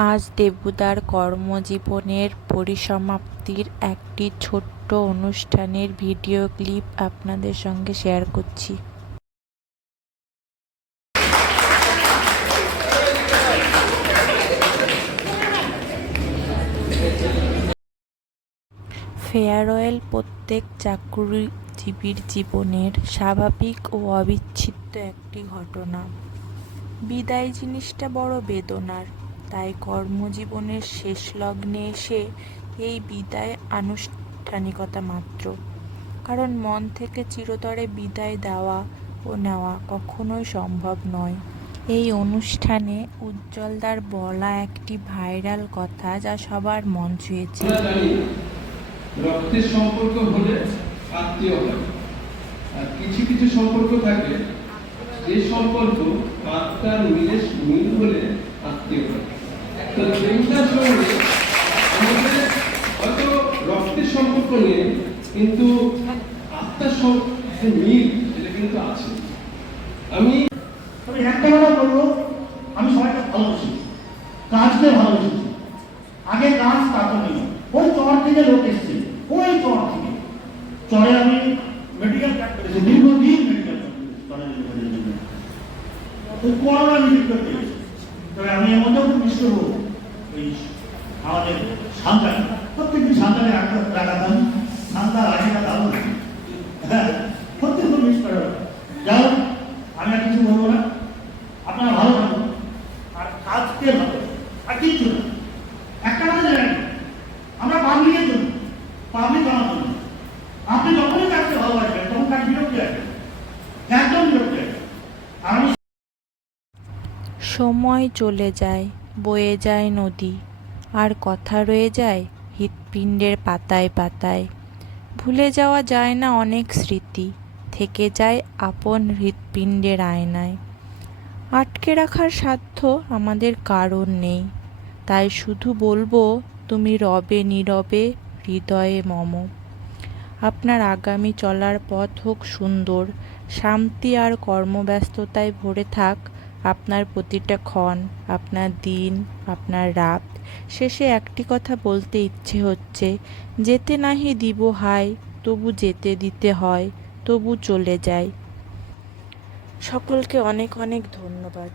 আজ দেবুদার কর্মজীবনের পরিসমাপ্তির একটি ছোট্ট অনুষ্ঠানের ভিডিও ক্লিপ আপনাদের সঙ্গে শেয়ার করছি। ফেয়ারওয়েল প্রত্যেক চাকরিজীবীর জীবনের স্বাভাবিক ও অবিচ্ছেদ্য একটি ঘটনা। বিদায় জিনিসটা বড় বেদনার, তাই কর্মজীবনের শেষ লগ্নে এসে এই বিদায় আনুষ্ঠানিকতা মাত্র, কারণ মন থেকে চিরতরে বিদায় দেওয়া ও নেওয়া কখনোই সম্ভব নয়। এই অনুষ্ঠানে উজ্জ্বলদার বলা একটি ভাইরাল কথা যা সবার মন ছুঁয়েছে। রক্তের সম্পর্ক হলে আত্মীয় হয়, আর কিছু কিছু সম্পর্ক থাকে যে সম্পর্ক আত্মার মিল হলে আত্মীয় হয়। তো প্রেমটার সঙ্গে আমাদের হয়তো রক্তের সম্পর্ক নেই, কিন্তু আত্মার যে মিল সেটা কিন্তু আছে। আমি একটা কথা বলবো, আমি সবাইকে ভালোবাসি, কাজকে ভালোবেসেছি। আগে কাজ তারপর নেই। ওই চর থেকে লোক এসছে, ওই চর থেকে চরে আমি মেডিকেল ক্যাম্প করেছি, দীর্ঘদিন মেডিকেল করোনা ভিজিট করতে গেছি। তবে আমি এর মধ্যেও খুব মিস করবো ওই আমাদের সান্তাল, প্রত্যেকদিন সান্তালে একটা রাখাতাম, সান্তাল আগে দারুণ, হ্যাঁ প্রত্যেক খুব মিস করা। যাও আমি আর কিছু বলবো না, আপনারা ভালো থাকুন আর কাজকে ভালো, আর কিচ্ছু না। একটা কথা জানেন, আমরা পাবলিকের জন্য, পাবলিক আমার জন্য। আপনি যখনই কাজকে ভালোবাসবেন তখন কাজ বিরক্তি আসবে, একদম বিরক্তি আসবে। আমি সময় চলে যায়, বয়ে যায় নদী, আর কথা রয়ে যায় হৃৎপিণ্ডের পাতায় পাতায়। ভুলে যাওয়া যায় না অনেক স্মৃতি, থেকে যায় আপন হৃৎপিণ্ডের আয়নায়। আটকে রাখার সাধ্য আমাদের কারণ নেই, তাই শুধু বলবো, তুমি রবে নীরবে হৃদয়ে মম। আপনার আগামী চলার পথ হোক সুন্দর, শান্তি আর কর্মব্যস্ততায় ভরে থাক আপনার প্রতিটা ক্ষণ, আপনার দিন, আপনার রাত। শেষে একটি কথা বলতে ইচ্ছে হচ্ছে, যেতে নাহি দিব হায়, তবু যেতে দিতে হয়, তবু চলে যায়। সকলকে অনেক অনেক ধন্যবাদ।